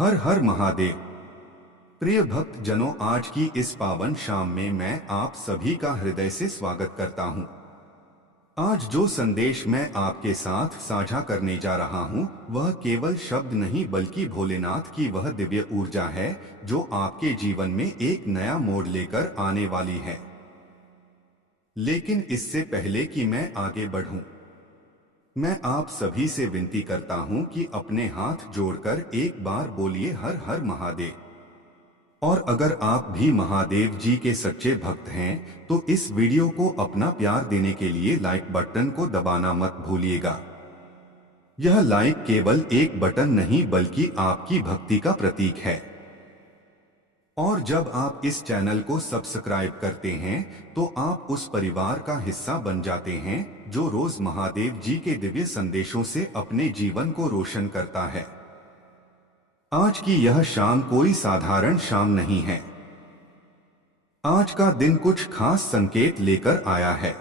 हर हर महादेव। प्रिय भक्त जनों, आज की इस पावन शाम में मैं आप सभी का हृदय से स्वागत करता हूं। आज जो संदेश मैं आपके साथ साझा करने जा रहा हूं, वह केवल शब्द नहीं बल्कि भोलेनाथ की वह दिव्य ऊर्जा है जो आपके जीवन में एक नया मोड़ लेकर आने वाली है। लेकिन इससे पहले कि मैं आगे बढ़ूं, मैं आप सभी से विनती करता हूं कि अपने हाथ जोड़कर एक बार बोलिए हर हर महादेव। और अगर आप भी महादेव जी के सच्चे भक्त हैं तो इस वीडियो को अपना प्यार देने के लिए लाइक बटन को दबाना मत भूलिएगा। यह लाइक केवल एक बटन नहीं बल्कि आपकी भक्ति का प्रतीक है। और जब आप इस चैनल को सब्सक्राइब करते हैं तो आप उस परिवार का हिस्सा बन जाते हैं जो रोज महादेव जी के दिव्य संदेशों से अपने जीवन को रोशन करता है। आज की यह शाम कोई साधारण शाम नहीं है। आज का दिन कुछ खास संकेत लेकर आया है।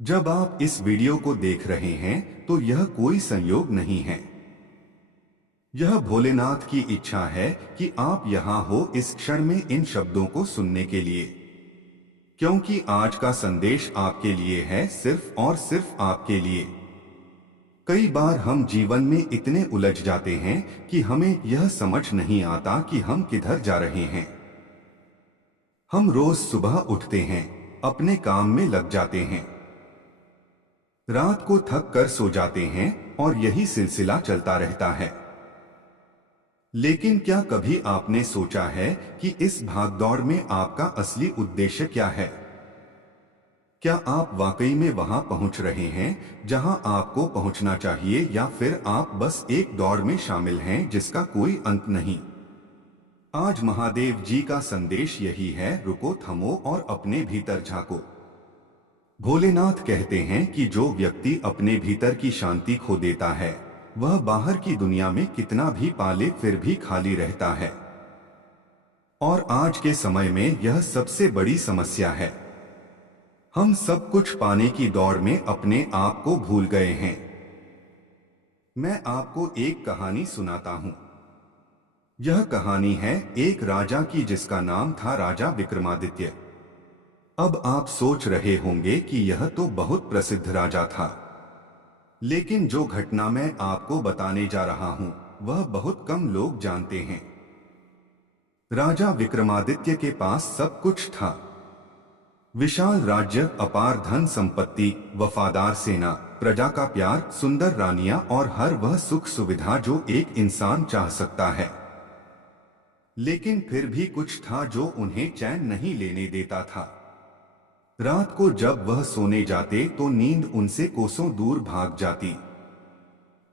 जब आप इस वीडियो को देख रहे हैं तो यह कोई संयोग नहीं है। यह भोलेनाथ की इच्छा है कि आप यहाँ हो इस क्षण में इन शब्दों को सुनने के लिए, क्योंकि आज का संदेश आपके लिए है, सिर्फ और सिर्फ आपके लिए। कई बार हम जीवन में इतने उलझ जाते हैं कि हमें यह समझ नहीं आता कि हम किधर जा रहे हैं। हम रोज सुबह उठते हैं, अपने काम में लग जाते हैं, रात को थक कर सो जाते हैं और यही सिलसिला चलता रहता है। लेकिन क्या कभी आपने सोचा है कि इस भागदौड़ में आपका असली उद्देश्य क्या है? क्या आप वाकई में वहां पहुंच रहे हैं जहां आपको पहुंचना चाहिए, या फिर आप बस एक दौड़ में शामिल हैं जिसका कोई अंत नहीं? आज महादेव जी का संदेश यही है, रुको, थमो और अपने भीतर झांको। भोलेनाथ कहते हैं कि जो व्यक्ति अपने भीतर की शांति खो देता है वह बाहर की दुनिया में कितना भी पाले फिर भी खाली रहता है। और आज के समय में यह सबसे बड़ी समस्या है। हम सब कुछ पाने की दौड़ में अपने आप को भूल गए हैं। मैं आपको एक कहानी सुनाता हूं। यह कहानी है एक राजा की जिसका नाम था राजा विक्रमादित्य। अब आप सोच रहे होंगे कि यह तो बहुत प्रसिद्ध राजा था, लेकिन जो घटना मैं आपको बताने जा रहा हूं वह बहुत कम लोग जानते हैं। राजा विक्रमादित्य के पास सब कुछ था। विशाल राज्य, अपार धन संपत्ति, वफादार सेना, प्रजा का प्यार, सुंदर रानियां और हर वह सुख सुविधा जो एक इंसान चाह सकता है। लेकिन फिर भी कुछ था जो उन्हें चैन नहीं लेने देता था। रात को जब वह सोने जाते तो नींद उनसे कोसों दूर भाग जाती।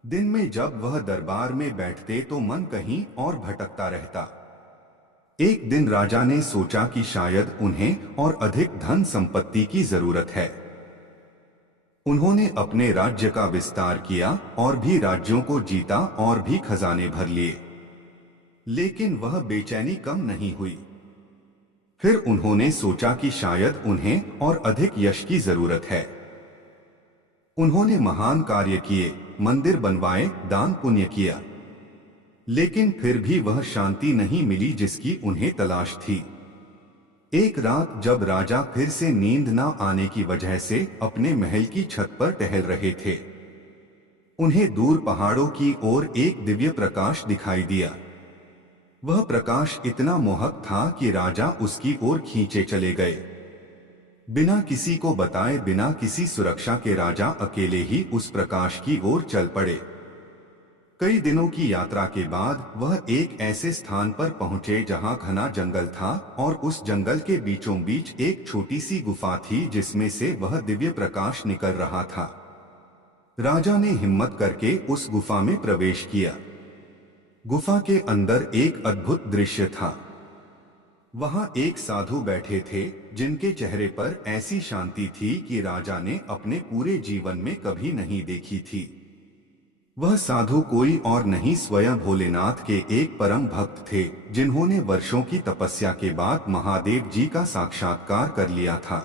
दिन में जब वह दरबार में बैठते तो मन कहीं और भटकता रहता। एक दिन राजा ने सोचा कि शायद उन्हें और अधिक धन संपत्ति की जरूरत है। उन्होंने अपने राज्य का विस्तार किया और भी राज्यों को जीता और भी खजाने भर लिए, लेकिन वह बेचैनी कम नहीं हुई। फिर उन्होंने सोचा कि शायद उन्हें और अधिक यश की जरूरत है। उन्होंने महान कार्य किए, मंदिर बनवाए, दान पुण्य किया, लेकिन फिर भी वह शांति नहीं मिली जिसकी उन्हें तलाश थी। एक रात जब राजा फिर से नींद न आने की वजह से अपने महल की छत पर टहल रहे थे, उन्हें दूर पहाड़ों की ओर एक दिव्य प्रकाश दिखाई दिया। वह प्रकाश इतना मोहक था कि राजा उसकी ओर खींचे चले गए। बिना किसी को बताए, बिना किसी सुरक्षा के राजा अकेले ही उस प्रकाश की ओर चल पड़े। कई दिनों की यात्रा के बाद वह एक ऐसे स्थान पर पहुंचे जहां घना जंगल था और उस जंगल के बीचों बीच एक छोटी सी गुफा थी जिसमें से वह दिव्य प्रकाश निकल रहा था। राजा ने हिम्मत करके उस गुफा में प्रवेश किया। गुफा के अंदर एक अद्भुत दृश्य था। वहां एक साधु बैठे थे जिनके चेहरे पर ऐसी शांति थी कि राजा ने अपने पूरे जीवन में कभी नहीं देखी थी। वह साधु कोई और नहीं, स्वयं भोलेनाथ के एक परम भक्त थे जिन्होंने वर्षों की तपस्या के बाद महादेव जी का साक्षात्कार कर लिया था।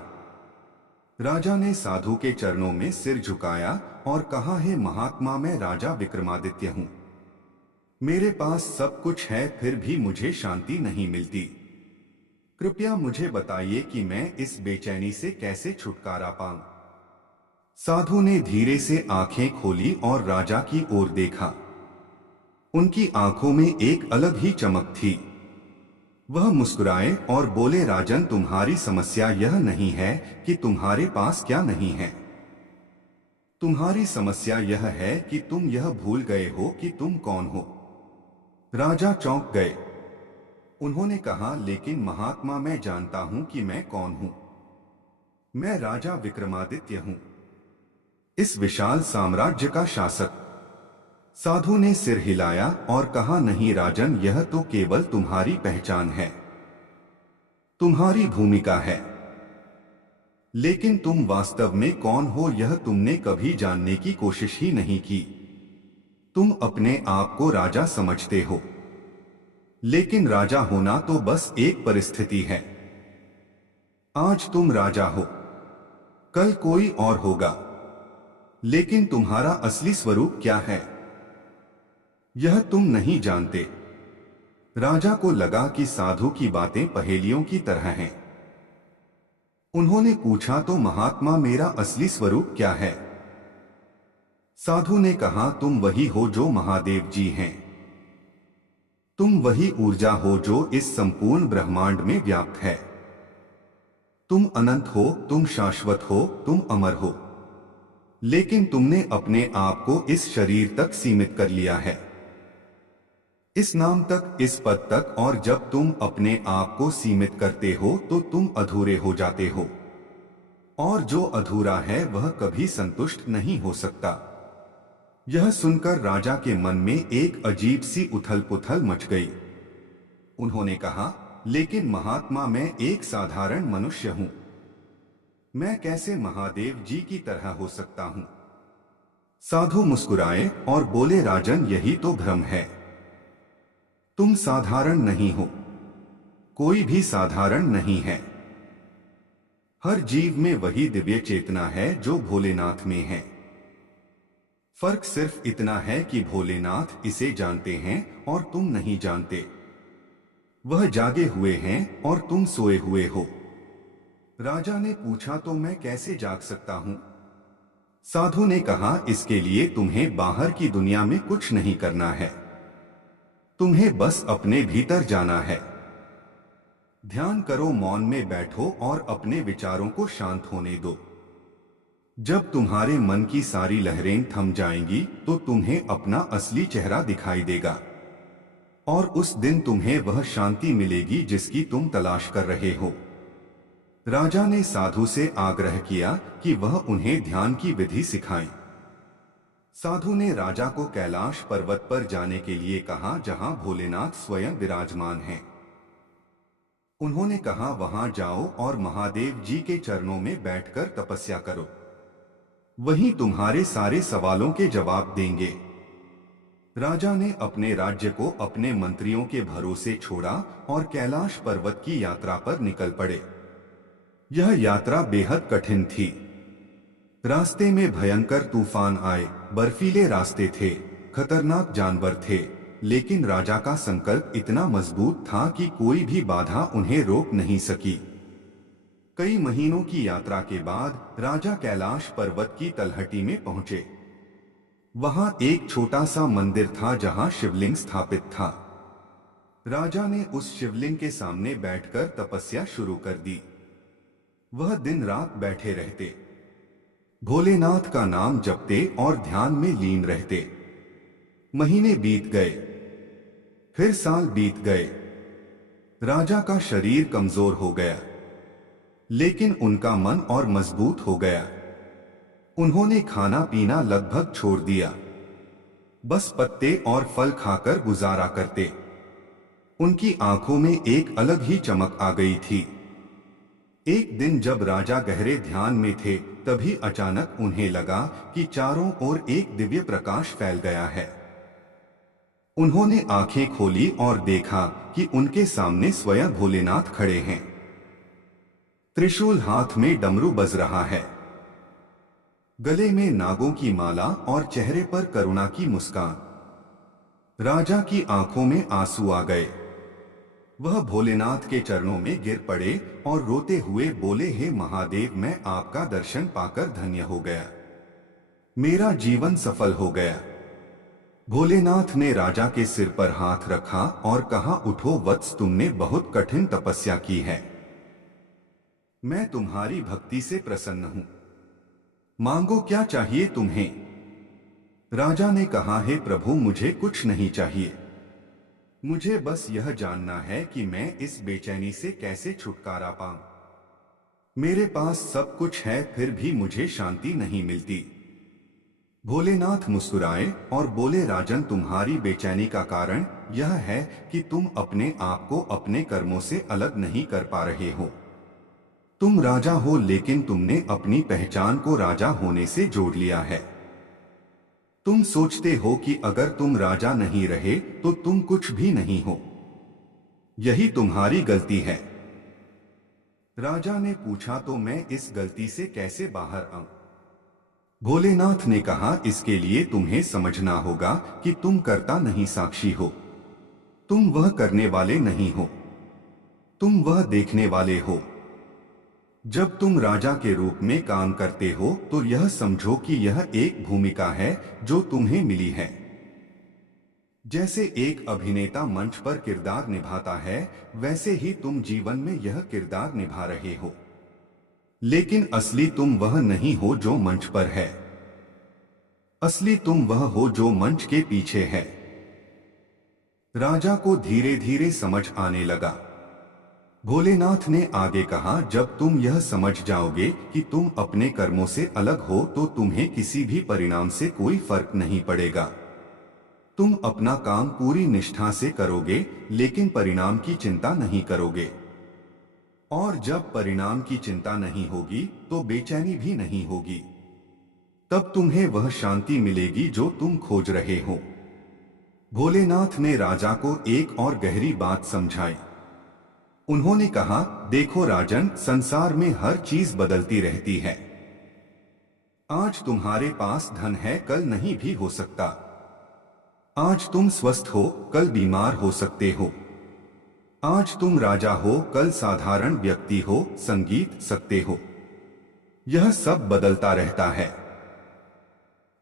राजा ने साधु के चरणों में सिर झुकाया और कहा, हे महात्मा, मैं राजा विक्रमादित्य हूँ। मेरे पास सब कुछ है, फिर भी मुझे शांति नहीं मिलती। कृपया मुझे बताइए कि मैं इस बेचैनी से कैसे छुटकारा पाऊं। साधु ने धीरे से आंखें खोली और राजा की ओर देखा। उनकी आंखों में एक अलग ही चमक थी। वह मुस्कुराए और बोले, राजन, तुम्हारी समस्या यह नहीं है कि तुम्हारे पास क्या नहीं है। तुम्हारी समस्या यह है कि तुम यह भूल गए हो कि तुम कौन हो। राजा चौंक गए। उन्होंने कहा, लेकिन महात्मा, मैं जानता हूं कि मैं कौन हूं। मैं राजा विक्रमादित्य हूं, इस विशाल साम्राज्य का शासक। साधु ने सिर हिलाया और कहा, नहीं राजन, यह तो केवल तुम्हारी पहचान है, तुम्हारी भूमिका है। लेकिन तुम वास्तव में कौन हो यह तुमने कभी जानने की कोशिश ही नहीं की। तुम अपने आप को राजा समझते हो, लेकिन राजा होना तो बस एक परिस्थिति है। आज तुम राजा हो, कल कोई और होगा, लेकिन तुम्हारा असली स्वरूप क्या है यह तुम नहीं जानते। राजा को लगा कि साधु की बातें पहेलियों की तरह हैं। उन्होंने पूछा, तो महात्मा, मेरा असली स्वरूप क्या है। साधु ने कहा, तुम वही हो जो महादेव जी हैं। तुम वही ऊर्जा हो जो इस संपूर्ण ब्रह्मांड में व्याप्त है। तुम अनंत हो, तुम शाश्वत हो, तुम अमर हो। लेकिन तुमने अपने आप को इस शरीर तक सीमित कर लिया है, इस नाम तक, इस पद तक, और जब तुम अपने आप को सीमित करते हो तो तुम अधूरे हो जाते हो, और जो अधूरा है वह कभी संतुष्ट नहीं हो सकता। यह सुनकर राजा के मन में एक अजीब सी उथल पुथल मच गई। उन्होंने कहा, लेकिन महात्मा, मैं एक साधारण मनुष्य हूं, मैं कैसे महादेव जी की तरह हो सकता हूं। साधु मुस्कुराए और बोले, राजन, यही तो भ्रम है। तुम साधारण नहीं हो, कोई भी साधारण नहीं है। हर जीव में वही दिव्य चेतना है जो भोलेनाथ में है। फर्क सिर्फ इतना है कि भोलेनाथ इसे जानते हैं और तुम नहीं जानते। वह जागे हुए हैं और तुम सोए हुए हो। राजा ने पूछा, तो मैं कैसे जाग सकता हूं। साधु ने कहा, इसके लिए तुम्हें बाहर की दुनिया में कुछ नहीं करना है, तुम्हें बस अपने भीतर जाना है। ध्यान करो, मौन में बैठो और अपने विचारों को शांत होने दो। जब तुम्हारे मन की सारी लहरें थम जाएंगी तो तुम्हें अपना असली चेहरा दिखाई देगा, और उस दिन तुम्हें वह शांति मिलेगी जिसकी तुम तलाश कर रहे हो। राजा ने साधु से आग्रह किया कि वह उन्हें ध्यान की विधि सिखाएं। साधु ने राजा को कैलाश पर्वत पर जाने के लिए कहा, जहां भोलेनाथ स्वयं विराजमान हैं। उन्होंने कहा, वहां जाओ और महादेव जी के चरणों में बैठकर तपस्या करो, वहीं तुम्हारे सारे सवालों के जवाब देंगे। राजा ने अपने राज्य को अपने मंत्रियों के भरोसे छोड़ा और कैलाश पर्वत की यात्रा पर निकल पड़े। यह यात्रा बेहद कठिन थी। रास्ते में भयंकर तूफान आए, बर्फीले रास्ते थे, खतरनाक जानवर थे, लेकिन राजा का संकल्प इतना मजबूत था कि कोई भी बाधा उन्हें रोक नहीं सकी। कई महीनों की यात्रा के बाद राजा कैलाश पर्वत की तलहटी में पहुंचे। वहां एक छोटा सा मंदिर था जहां शिवलिंग स्थापित था। राजा ने उस शिवलिंग के सामने बैठकर तपस्या शुरू कर दी। वह दिन रात बैठे रहते, भोलेनाथ का नाम जपते और ध्यान में लीन रहते। महीने बीत गए, फिर साल बीत गए। राजा का शरीर कमजोर हो गया, लेकिन उनका मन और मजबूत हो गया। उन्होंने खाना पीना लगभग छोड़ दिया, बस पत्ते और फल खाकर गुजारा करते। उनकी आंखों में एक अलग ही चमक आ गई थी। एक दिन जब राजा गहरे ध्यान में थे, तभी अचानक उन्हें लगा कि चारों ओर एक दिव्य प्रकाश फैल गया है। उन्होंने आंखें खोली और देखा कि उनके सामने स्वयं भोलेनाथ खड़े हैं। त्रिशूल हाथ में डमरू बज रहा है, गले में नागों की माला और चेहरे पर करुणा की मुस्कान। राजा की आंखों में आंसू आ गए। वह भोलेनाथ के चरणों में गिर पड़े और रोते हुए बोले, हे महादेव, मैं आपका दर्शन पाकर धन्य हो गया। मेरा जीवन सफल हो गया। भोलेनाथ ने राजा के सिर पर हाथ रखा और कहा, उठो वत्स, तुमने बहुत कठिन तपस्या की है। मैं तुम्हारी भक्ति से प्रसन्न हूं। मांगो, क्या चाहिए तुम्हें? राजा ने कहा, हे प्रभु, मुझे कुछ नहीं चाहिए। मुझे बस यह जानना है कि मैं इस बेचैनी से कैसे छुटकारा पाऊं। मेरे पास सब कुछ है, फिर भी मुझे शांति नहीं मिलती। भोलेनाथ मुस्कुराए और बोले, राजन, तुम्हारी बेचैनी का कारण यह है कि तुम अपने आप को अपने कर्मों से अलग नहीं कर पा रहे हो। तुम राजा हो, लेकिन तुमने अपनी पहचान को राजा होने से जोड़ लिया है। तुम सोचते हो कि अगर तुम राजा नहीं रहे तो तुम कुछ भी नहीं हो। यही तुम्हारी गलती है। राजा ने पूछा, तो मैं इस गलती से कैसे बाहर आऊं? भोलेनाथ ने कहा, इसके लिए तुम्हें समझना होगा कि तुम कर्ता नहीं, साक्षी हो। तुम वह करने वाले नहीं हो, तुम वह देखने वाले हो। जब तुम राजा के रूप में काम करते हो तो यह समझो कि यह एक भूमिका है जो तुम्हें मिली है। जैसे एक अभिनेता मंच पर किरदार निभाता है, वैसे ही तुम जीवन में यह किरदार निभा रहे हो। लेकिन असली तुम वह नहीं हो जो मंच पर है। असली तुम वह हो जो मंच के पीछे है। राजा को धीरे धीरे समझ आने लगा। भोलेनाथ ने आगे कहा, जब तुम यह समझ जाओगे कि तुम अपने कर्मों से अलग हो तो तुम्हें किसी भी परिणाम से कोई फर्क नहीं पड़ेगा। तुम अपना काम पूरी निष्ठा से करोगे, लेकिन परिणाम की चिंता नहीं करोगे। और जब परिणाम की चिंता नहीं होगी तो बेचैनी भी नहीं होगी। तब तुम्हें वह शांति मिलेगी जो तुम खोज रहे हो। भोलेनाथ ने राजा को एक और गहरी बात समझाई। उन्होंने कहा, देखो राजन, संसार में हर चीज बदलती रहती है। आज तुम्हारे पास धन है, कल नहीं भी हो सकता। आज तुम स्वस्थ हो, कल बीमार हो सकते हो। आज तुम राजा हो, कल साधारण व्यक्ति हो, संगीत सकते हो। यह सब बदलता रहता है।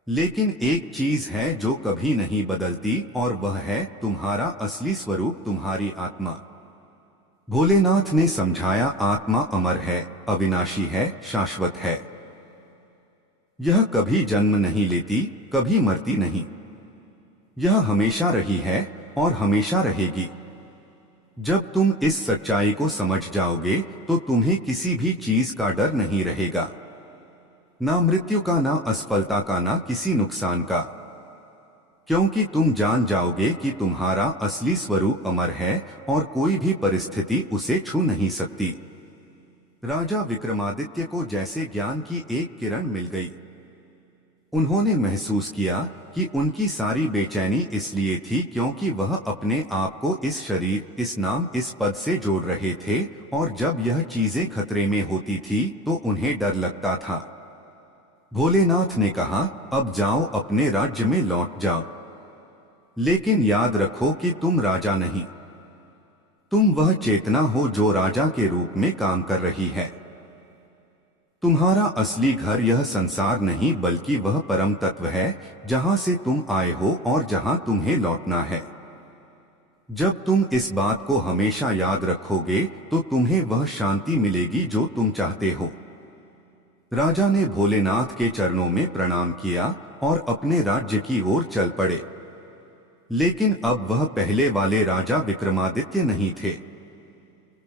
लेकिन एक चीज है जो कभी नहीं बदलती, और वह है तुम्हारा असली स्वरूप, तुम्हारी आत्मा। भोलेनाथ ने समझाया, आत्मा अमर है, अविनाशी है, शाश्वत है। यह कभी जन्म नहीं लेती, कभी मरती नहीं। यह हमेशा रही है और हमेशा रहेगी। जब तुम इस सच्चाई को समझ जाओगे तो तुम्हें किसी भी चीज का डर नहीं रहेगा। ना मृत्यु का, ना असफलता का, ना किसी नुकसान का। क्योंकि तुम जान जाओगे कि तुम्हारा असली स्वरूप अमर है और कोई भी परिस्थिति उसे छू नहीं सकती। राजा विक्रमादित्य को जैसे ज्ञान की एक किरण मिल गई। उन्होंने महसूस किया कि उनकी सारी बेचैनी इसलिए थी क्योंकि वह अपने आप को इस शरीर, इस नाम, इस पद से जोड़ रहे थे, और जब यह चीजें खतरे में होती थी तो उन्हें डर लगता था। भोलेनाथ ने कहा, अब जाओ, अपने राज्य में लौट जाओ। लेकिन याद रखो कि तुम राजा नहीं। तुम वह चेतना हो जो राजा के रूप में काम कर रही है। तुम्हारा असली घर यह संसार नहीं, बल्कि वह परम तत्व है जहां से तुम आए हो और जहां तुम्हें लौटना है। जब तुम इस बात को हमेशा याद रखोगे तो तुम्हें वह शांति मिलेगी जो तुम चाहते हो। राजा ने भोलेनाथ के चरणों में प्रणाम किया और अपने राज्य की ओर चल पड़े। लेकिन अब वह पहले वाले राजा विक्रमादित्य नहीं थे।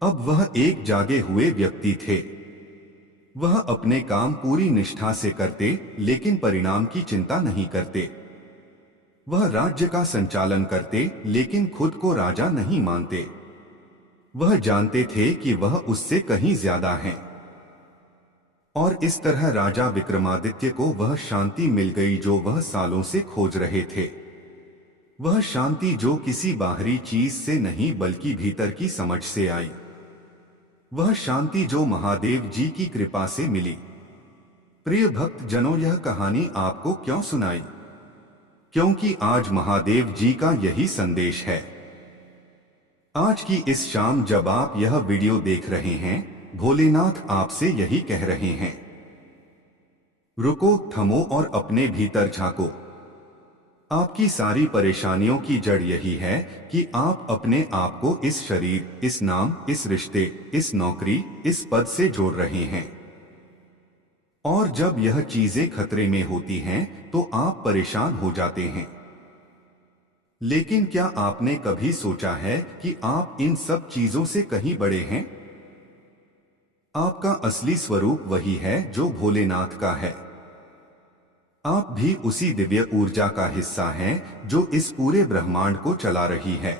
अब वह एक जागे हुए व्यक्ति थे। वह अपने काम पूरी निष्ठा से करते, लेकिन परिणाम की चिंता नहीं करते। वह राज्य का संचालन करते, लेकिन खुद को राजा नहीं मानते। वह जानते थे कि वह उससे कहीं ज्यादा हैं। और इस तरह राजा विक्रमादित्य को वह शांति मिल गई जो वह सालों से खोज रहे थे। वह शांति जो किसी बाहरी चीज से नहीं बल्कि भीतर की समझ से आई। वह शांति जो महादेव जी की कृपा से मिली। प्रिय भक्त जनों, यह कहानी आपको क्यों सुनाई? क्योंकि आज महादेव जी का यही संदेश है। आज की इस शाम जब आप यह वीडियो देख रहे हैं, भोलेनाथ आपसे यही कह रहे हैं, रुको, थमो और अपने भीतर झांको। आपकी सारी परेशानियों की जड़ यही है कि आप अपने आप को इस शरीर, इस नाम, इस रिश्ते, इस नौकरी, इस पद से जोड़ रहे हैं। और जब यह चीजें खतरे में होती हैं तो आप परेशान हो जाते हैं। लेकिन क्या आपने कभी सोचा है कि आप इन सब चीजों से कहीं बड़े हैं? आपका असली स्वरूप वही है जो भोलेनाथ का है। आप भी उसी दिव्य ऊर्जा का हिस्सा हैं जो इस पूरे ब्रह्मांड को चला रही है।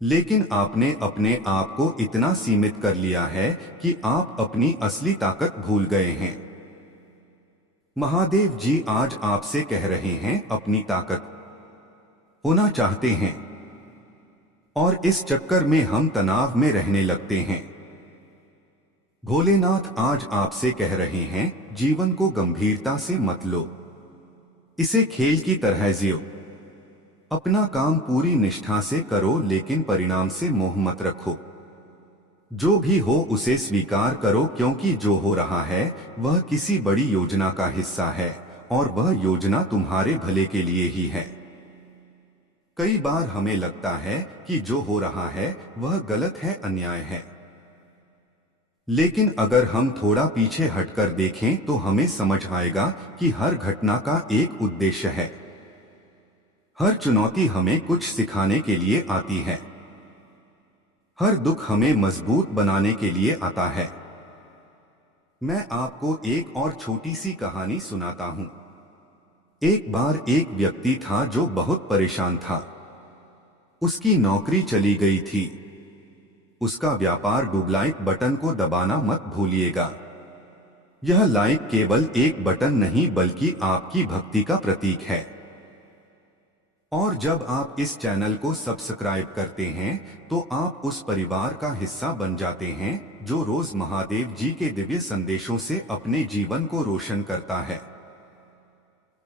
लेकिन आपने अपने आप को इतना सीमित कर लिया है कि आप अपनी असली ताकत भूल गए हैं। महादेव जी आज आपसे कह रहे हैं, अपनी ताकत होना चाहते हैं, और इस चक्कर में हम तनाव में रहने लगते हैं। भोलेनाथ आज आपसे कह रहे हैं, जीवन को गंभीरता से मत लो, इसे खेल की तरह जियो। अपना काम पूरी निष्ठा से करो, लेकिन परिणाम से मोह मत रखो। जो भी हो उसे स्वीकार करो, क्योंकि जो हो रहा है वह किसी बड़ी योजना का हिस्सा है, और वह योजना तुम्हारे भले के लिए ही है। कई बार हमें लगता है कि जो हो रहा है वह गलत है, अन्याय है। लेकिन अगर हम थोड़ा पीछे हटकर देखें तो हमें समझ आएगा कि हर घटना का एक उद्देश्य है। हर चुनौती हमें कुछ सिखाने के लिए आती है। हर दुख हमें मजबूत बनाने के लिए आता है। मैं आपको एक और छोटी सी कहानी सुनाता हूं। एक बार एक व्यक्ति था जो बहुत परेशान था। उसकी नौकरी चली गई थी। उसका व्यापार डूब। लाइक बटन को दबाना मत भूलिएगा। यह लाइक केवल एक बटन नहीं बल्कि आपकी भक्ति का प्रतीक है। और जब आप इस चैनल को सब्सक्राइब करते हैं तो आप उस परिवार का हिस्सा बन जाते हैं जो रोज महादेव जी के दिव्य संदेशों से अपने जीवन को रोशन करता है।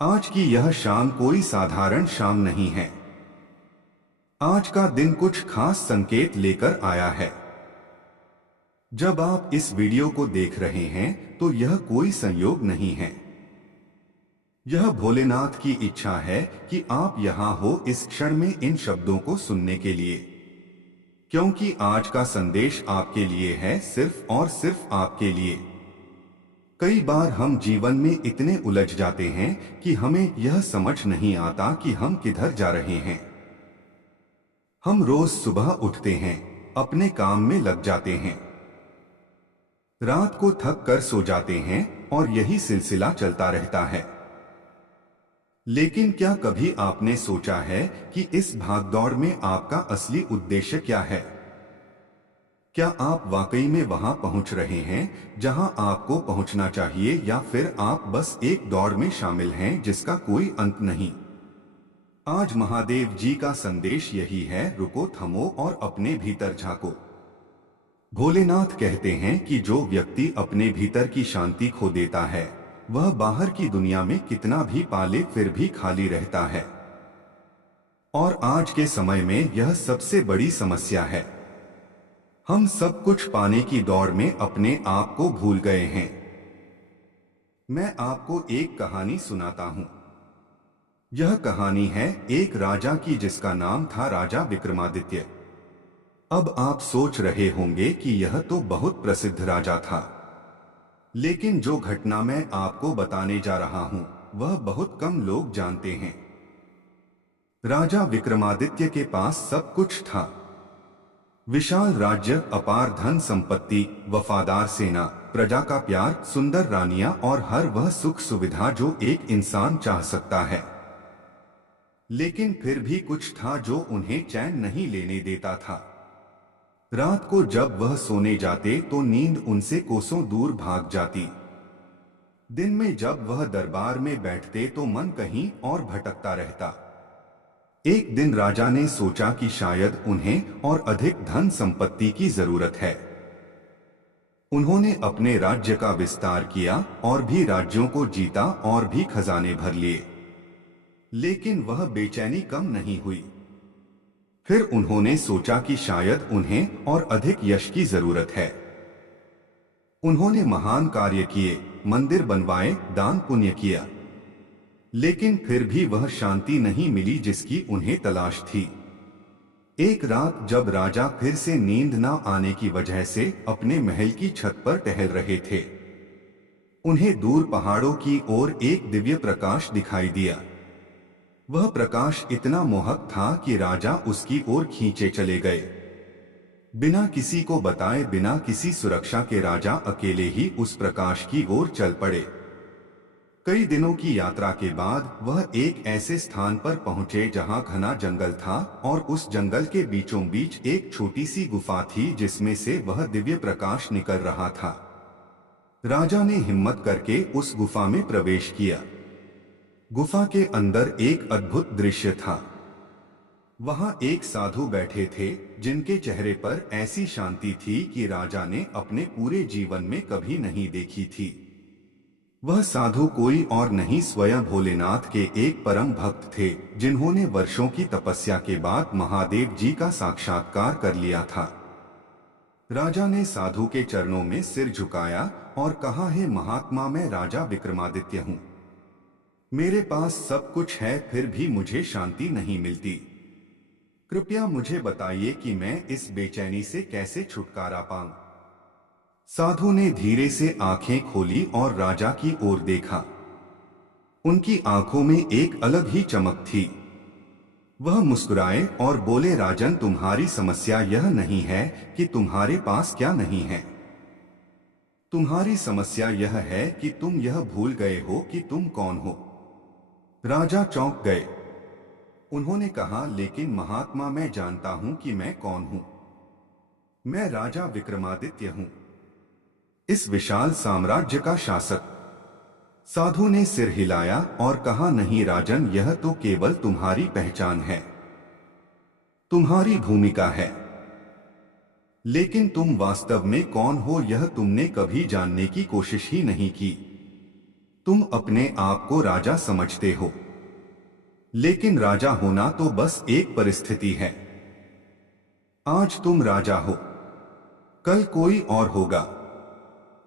आज की यह शाम कोई साधारण शाम नहीं है। आज का दिन कुछ खास संकेत लेकर आया है। जब आप इस वीडियो को देख रहे हैं तो यह कोई संयोग नहीं है। यह भोलेनाथ की इच्छा है कि आप यहां हो इस क्षण में इन शब्दों को सुनने के लिए, क्योंकि आज का संदेश आपके लिए है, सिर्फ और सिर्फ आपके लिए। कई बार हम जीवन में इतने उलझ जाते हैं कि हमें यह समझ नहीं आता कि हम किधर जा रहे हैं। हम रोज सुबह उठते हैं, अपने काम में लग जाते हैं, रात को थक कर सो जाते हैं, और यही सिलसिला चलता रहता है। लेकिन क्या कभी आपने सोचा है कि इस भागदौड़ में आपका असली उद्देश्य क्या है? क्या आप वाकई में वहां पहुंच रहे हैं जहां आपको पहुंचना चाहिए, या फिर आप बस एक दौड़ में शामिल हैं जिसका कोई अंत नहीं? आज महादेव जी का संदेश यही है, रुको, थमो और अपने भीतर झांको। भोलेनाथ कहते हैं कि जो व्यक्ति अपने भीतर की शांति खो देता है वह बाहर की दुनिया में कितना भी पाले फिर भी खाली रहता है। और आज के समय में यह सबसे बड़ी समस्या है। हम सब कुछ पाने की दौड़ में अपने आप को भूल गए हैं। मैं आपको एक कहानी सुनाता हूं। यह कहानी है एक राजा की जिसका नाम था राजा विक्रमादित्य। अब आप सोच रहे होंगे कि यह तो बहुत प्रसिद्ध राजा था, लेकिन जो घटना मैं आपको बताने जा रहा हूं वह बहुत कम लोग जानते हैं। राजा विक्रमादित्य के पास सब कुछ था। विशाल राज्य, अपार धन संपत्ति, वफादार सेना, प्रजा का प्यार, सुंदर रानियां और हर वह सुख सुविधा जो एक इंसान चाह सकता है। लेकिन फिर भी कुछ था जो उन्हें चैन नहीं लेने देता था। रात को जब वह सोने जाते तो नींद उनसे कोसों दूर भाग जाती। दिन में जब वह दरबार में बैठते तो मन कहीं और भटकता रहता। एक दिन राजा ने सोचा कि शायद उन्हें और अधिक धन संपत्ति की जरूरत है। उन्होंने अपने राज्य का विस्तार किया और भी राज्यों को जीता और भी खजाने भर लिए। लेकिन वह बेचैनी कम नहीं हुई। फिर उन्होंने सोचा कि शायद उन्हें और अधिक यश की जरूरत है। उन्होंने महान कार्य किए, मंदिर बनवाए, दान पुण्य किया, लेकिन फिर भी वह शांति नहीं मिली जिसकी उन्हें तलाश थी। एक रात जब राजा फिर से नींद न आने की वजह से अपने महल की छत पर टहल रहे थे, उन्हें दूर पहाड़ों की ओर एक दिव्य प्रकाश दिखाई दिया। वह प्रकाश इतना मोहक था कि राजा उसकी ओर खींचे चले गए। बिना किसी को बताए, बिना किसी सुरक्षा के राजा अकेले ही उस प्रकाश की ओर चल पड़े। कई दिनों की यात्रा के बाद वह एक ऐसे स्थान पर पहुंचे जहां घना जंगल था और उस जंगल के बीचों बीच एक छोटी सी गुफा थी जिसमें से वह दिव्य प्रकाश निकल रहा था। राजा ने हिम्मत करके उस गुफा में प्रवेश किया। गुफा के अंदर एक अद्भुत दृश्य था। वहां एक साधु बैठे थे जिनके चेहरे पर ऐसी शांति थी कि राजा ने अपने पूरे जीवन में कभी नहीं देखी थी। वह साधु कोई और नहीं, स्वयं भोलेनाथ के एक परम भक्त थे जिन्होंने वर्षों की तपस्या के बाद महादेव जी का साक्षात्कार कर लिया था। राजा ने साधु के चरणों में सिर झुकाया और कहा, हे महात्मा, मैं राजा विक्रमादित्य हूँ। मेरे पास सब कुछ है, फिर भी मुझे शांति नहीं मिलती। कृपया मुझे बताइए कि मैं इस बेचैनी से कैसे छुटकारा पाऊं। साधु ने धीरे से आंखें खोली और राजा की ओर देखा। उनकी आंखों में एक अलग ही चमक थी। वह मुस्कुराए और बोले, राजन, तुम्हारी समस्या यह नहीं है कि तुम्हारे पास क्या नहीं है। तुम्हारी समस्या यह है कि तुम यह भूल गए हो कि तुम कौन हो। राजा चौंक गए। उन्होंने कहा, लेकिन महात्मा, मैं जानता हूं कि मैं कौन हूं। मैं राजा विक्रमादित्य हूं, इस विशाल साम्राज्य का शासक। साधु ने सिर हिलाया और कहा, नहीं राजन, यह तो केवल तुम्हारी पहचान है, तुम्हारी भूमिका है, लेकिन तुम वास्तव में कौन हो यह तुमने कभी जानने की कोशिश ही नहीं की। तुम अपने आप को राजा समझते हो, लेकिन राजा होना तो बस एक परिस्थिति है। आज तुम राजा हो, कल कोई और होगा,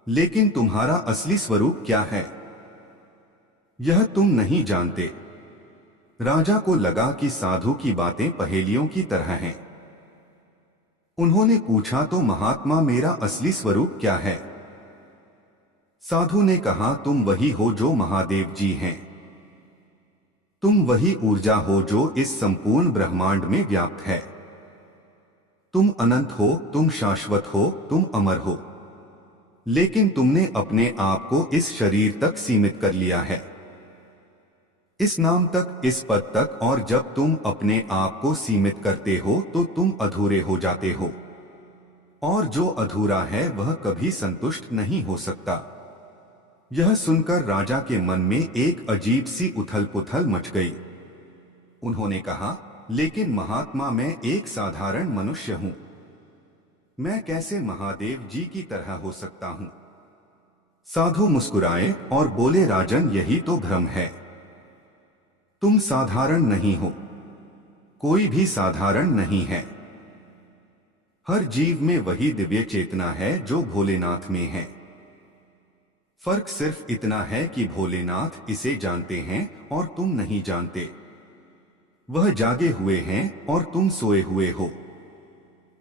लेकिन तुम्हारा असली स्वरूप क्या है यह तुम नहीं जानते। राजा को लगा कि साधु की बातें पहेलियों की तरह हैं। उन्होंने पूछा, तो महात्मा, मेरा असली स्वरूप क्या है। साधु ने कहा, तुम वही हो जो महादेव जी हैं। तुम वही ऊर्जा हो जो इस संपूर्ण ब्रह्मांड में व्याप्त है। तुम अनंत हो, तुम शाश्वत हो, तुम अमर हो, लेकिन तुमने अपने आप को इस शरीर तक सीमित कर लिया है, इस नाम तक, इस पद तक, और जब तुम अपने आप को सीमित करते हो तो तुम अधूरे हो जाते हो, और जो अधूरा है वह कभी संतुष्ट नहीं हो सकता। यह सुनकर राजा के मन में एक अजीब सी उथल पुथल मच गई। उन्होंने कहा, लेकिन महात्मा, मैं एक साधारण मनुष्य हूं, मैं कैसे महादेव जी की तरह हो सकता हूं। साधु मुस्कुराए और बोले, राजन, यही तो भ्रम है। तुम साधारण नहीं हो, कोई भी साधारण नहीं है। हर जीव में वही दिव्य चेतना है जो भोलेनाथ में है। फर्क सिर्फ इतना है कि भोलेनाथ इसे जानते हैं और तुम नहीं जानते। वह जागे हुए हैं और तुम सोए हुए हो।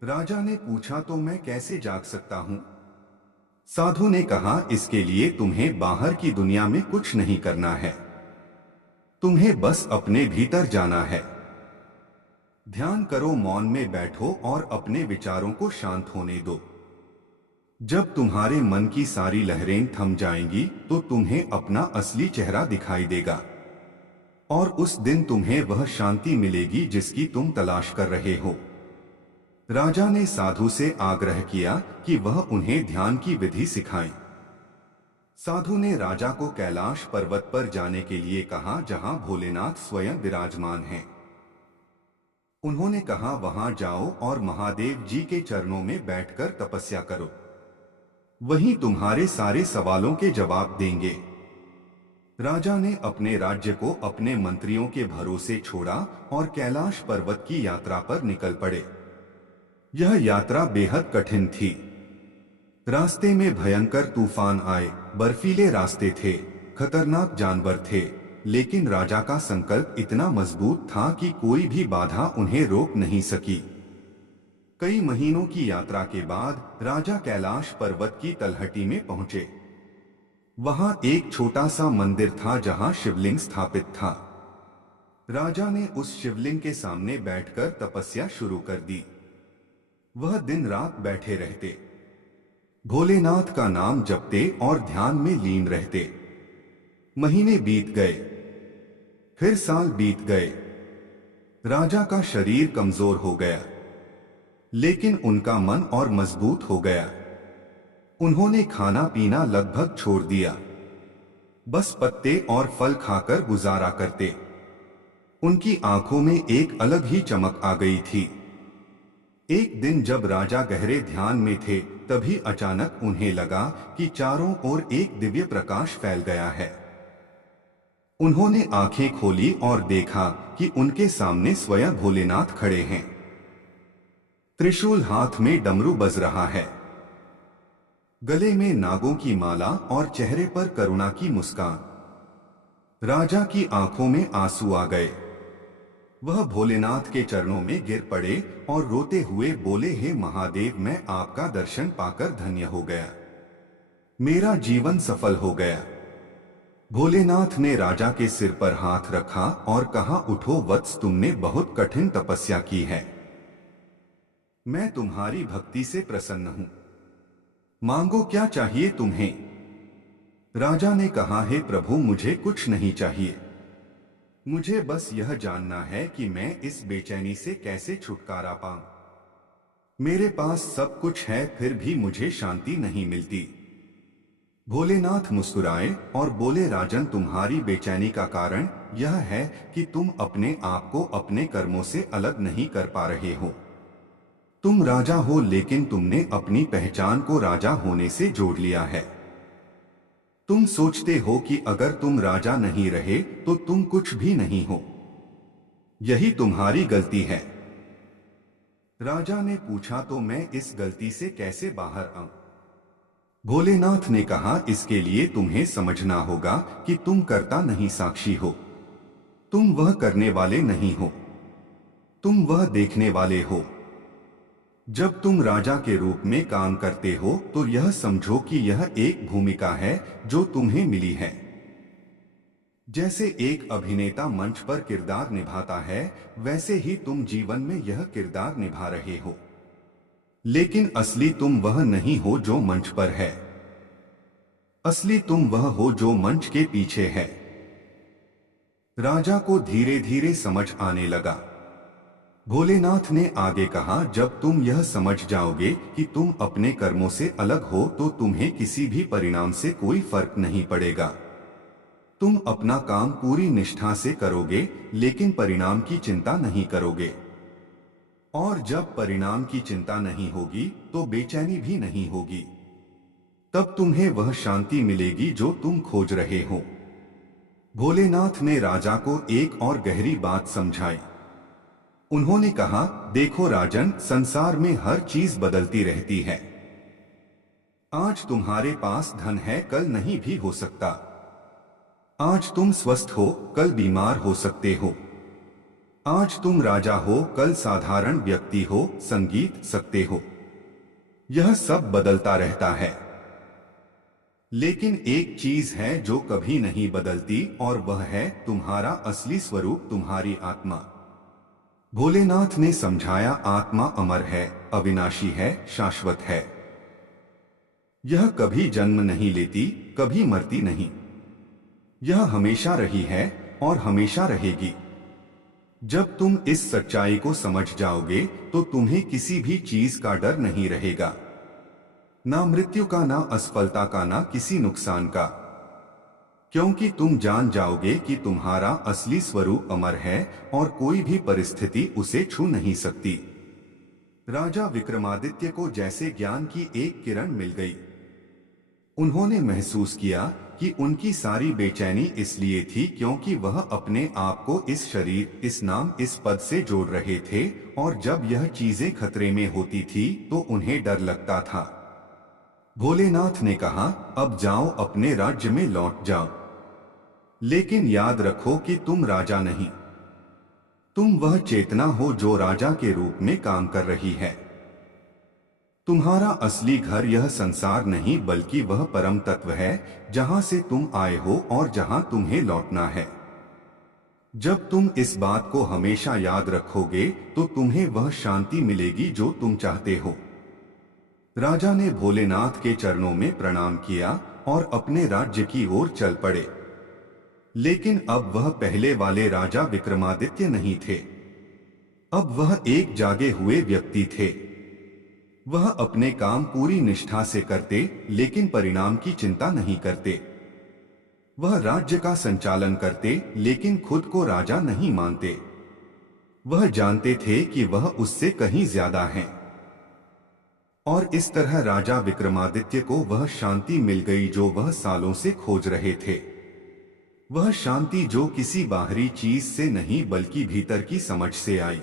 राजा ने पूछा, तो मैं कैसे जाग सकता हूं। साधु ने कहा, इसके लिए तुम्हें बाहर की दुनिया में कुछ नहीं करना है, तुम्हें बस अपने भीतर जाना है। ध्यान करो, मौन में बैठो और अपने विचारों को शांत होने दो। जब तुम्हारे मन की सारी लहरें थम जाएंगी तो तुम्हें अपना असली चेहरा दिखाई देगा, और उस दिन तुम्हें वह शांति मिलेगी जिसकी तुम तलाश कर रहे हो। राजा ने साधु से आग्रह किया कि वह उन्हें ध्यान की विधि सिखाए। साधु ने राजा को कैलाश पर्वत पर जाने के लिए कहा, जहां भोलेनाथ स्वयं विराजमान हैं। उन्होंने कहा, वहां जाओ और महादेव जी के चरणों में बैठकर तपस्या करो, वहीं तुम्हारे सारे सवालों के जवाब देंगे। राजा ने अपने राज्य को अपने मंत्रियों के भरोसे छोड़ा और कैलाश पर्वत की यात्रा पर निकल पड़े। यह यात्रा बेहद कठिन थी। रास्ते में भयंकर तूफान आए, बर्फीले रास्ते थे, खतरनाक जानवर थे, लेकिन राजा का संकल्प इतना मजबूत था कि कोई भी बाधा उन्हें रोक नहीं सकी। कई महीनों की यात्रा के बाद राजा कैलाश पर्वत की तलहटी में पहुंचे। वहां एक छोटा सा मंदिर था जहां शिवलिंग स्थापित था। राजा ने उस शिवलिंग के सामने बैठकर तपस्या शुरू कर दी। वह दिन रात बैठे रहते, भोलेनाथ का नाम जपते और ध्यान में लीन रहते। महीने बीत गए, फिर साल बीत गए। राजा का शरीर कमजोर हो गया, लेकिन उनका मन और मजबूत हो गया। उन्होंने खाना पीना लगभग छोड़ दिया, बस पत्ते और फल खाकर गुजारा करते। उनकी आंखों में एक अलग ही चमक आ गई थी। एक दिन जब राजा गहरे ध्यान में थे, तभी अचानक उन्हें लगा कि चारों ओर एक दिव्य प्रकाश फैल गया है। उन्होंने आंखें खोली और देखा कि उनके सामने स्वयं भोलेनाथ खड़े हैं। त्रिशूल हाथ में डमरू बज रहा है, गले में नागों की माला और चेहरे पर करुणा की मुस्कान। राजा की आंखों में आंसू आ गए। वह भोलेनाथ के चरणों में गिर पड़े और रोते हुए बोले, हे महादेव, मैं आपका दर्शन पाकर धन्य हो गया। मेरा जीवन सफल हो गया। भोलेनाथ ने राजा के सिर पर हाथ रखा और कहा, उठो वत्स, तुमने बहुत कठिन तपस्या की है। मैं तुम्हारी भक्ति से प्रसन्न हूं। मांगो, क्या चाहिए तुम्हें? राजा ने कहा, हे प्रभु, मुझे कुछ नहीं चाहिए। मुझे बस यह जानना है कि मैं इस बेचैनी से कैसे छुटकारा पाऊं। मेरे पास सब कुछ है, फिर भी मुझे शांति नहीं मिलती। भोलेनाथ मुस्कुराए और बोले, राजन, तुम्हारी बेचैनी का कारण यह है कि तुम अपने आप को अपने कर्मों से अलग नहीं कर पा रहे हो। तुम राजा हो, लेकिन तुमने अपनी पहचान को राजा होने से जोड़ लिया है। तुम सोचते हो कि अगर तुम राजा नहीं रहे तो तुम कुछ भी नहीं हो। यही तुम्हारी गलती है। राजा ने पूछा, तो मैं इस गलती से कैसे बाहर आऊं? भोलेनाथ ने कहा, इसके लिए तुम्हें समझना होगा कि तुम कर्ता नहीं, साक्षी हो। तुम वह करने वाले नहीं हो, तुम वह देखने वाले हो। जब तुम राजा के रूप में काम करते हो तो यह समझो कि यह एक भूमिका है जो तुम्हें मिली है। जैसे एक अभिनेता मंच पर किरदार निभाता है, वैसे ही तुम जीवन में यह किरदार निभा रहे हो। लेकिन असली तुम वह नहीं हो जो मंच पर है। असली तुम वह हो जो मंच के पीछे है। राजा को धीरे धीरे समझ आने लगा। भोलेनाथ ने आगे कहा, जब तुम यह समझ जाओगे कि तुम अपने कर्मों से अलग हो तो तुम्हें किसी भी परिणाम से कोई फर्क नहीं पड़ेगा। तुम अपना काम पूरी निष्ठा से करोगे, लेकिन परिणाम की चिंता नहीं करोगे। और जब परिणाम की चिंता नहीं होगी तो बेचैनी भी नहीं होगी। तब तुम्हें वह शांति मिलेगी जो तुम खोज रहे हो। भोलेनाथ ने राजा को एक और गहरी बात समझाई। उन्होंने कहा, देखो राजन, संसार में हर चीज बदलती रहती है। आज तुम्हारे पास धन है, कल नहीं भी हो सकता। आज तुम स्वस्थ हो, कल बीमार हो सकते हो। आज तुम राजा हो, कल साधारण व्यक्ति हो, संगीत सकते हो। यह सब बदलता रहता है। लेकिन एक चीज है जो कभी नहीं बदलती, और वह है तुम्हारा असली स्वरूप, तुम्हारी आत्मा। भोलेनाथ ने समझाया, आत्मा अमर है, अविनाशी है, शाश्वत है। यह कभी जन्म नहीं लेती, कभी मरती नहीं। यह हमेशा रही है और हमेशा रहेगी। जब तुम इस सच्चाई को समझ जाओगे तो तुम्हें किसी भी चीज का डर नहीं रहेगा, ना मृत्यु का, ना असफलता का, ना किसी नुकसान का। क्योंकि तुम जान जाओगे कि तुम्हारा असली स्वरूप अमर है और कोई भी परिस्थिति उसे छू नहीं सकती। राजा विक्रमादित्य को जैसे ज्ञान की एक किरण मिल गई। उन्होंने महसूस किया कि उनकी सारी बेचैनी इसलिए थी क्योंकि वह अपने आप को इस शरीर, इस नाम, इस पद से जोड़ रहे थे, और जब यह चीजें खतरे में होती थी तो उन्हें डर लगता था। भोलेनाथ ने कहा, अब जाओ, अपने राज्य में लौट जाओ, लेकिन याद रखो कि तुम राजा नहीं, तुम वह चेतना हो जो राजा के रूप में काम कर रही है। तुम्हारा असली घर यह संसार नहीं बल्कि वह परम तत्व है जहां से तुम आए हो और जहां तुम्हें लौटना है। जब तुम इस बात को हमेशा याद रखोगे तो तुम्हें वह शांति मिलेगी जो तुम चाहते हो। राजा ने भोलेनाथ के चरणों में प्रणाम किया और अपने राज्य की ओर चल पड़े। लेकिन अब वह पहले वाले राजा विक्रमादित्य नहीं थे। अब वह एक जागे हुए व्यक्ति थे। वह अपने काम पूरी निष्ठा से करते, लेकिन परिणाम की चिंता नहीं करते। वह राज्य का संचालन करते, लेकिन खुद को राजा नहीं मानते। वह जानते थे कि वह उससे कहीं ज्यादा हैं। और इस तरह राजा विक्रमादित्य को वह शांति मिल गई जो वह सालों से खोज रहे थे। वह शांति जो किसी बाहरी चीज से नहीं बल्कि भीतर की समझ से आई।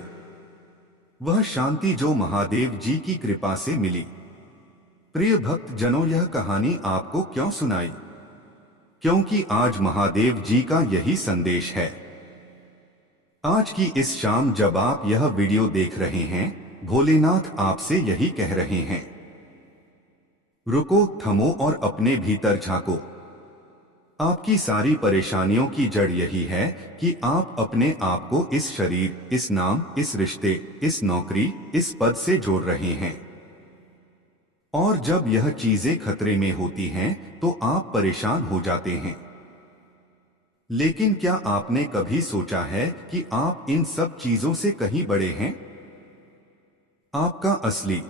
वह शांति जो महादेव जी की कृपा से मिली। प्रिय भक्त जनों, यह कहानी आपको क्यों सुनाई? क्योंकि आज महादेव जी का यही संदेश है। आज की इस शाम जब आप यह वीडियो देख रहे हैं, भोलेनाथ आपसे यही कह रहे हैं, रुको, थमो और अपने भीतर झांको। आपकी सारी परेशानियों की जड़ यही है कि आप अपने आप को इस शरीर, इस नाम, इस रिश्ते, इस नौकरी, इस पद से जोड़ रहे हैं। और जब यह चीजें खतरे में होती हैं तो आप परेशान हो जाते हैं। लेकिन क्या आपने कभी सोचा है कि आप इन सब चीजों से कहीं बड़े हैं? आपका असली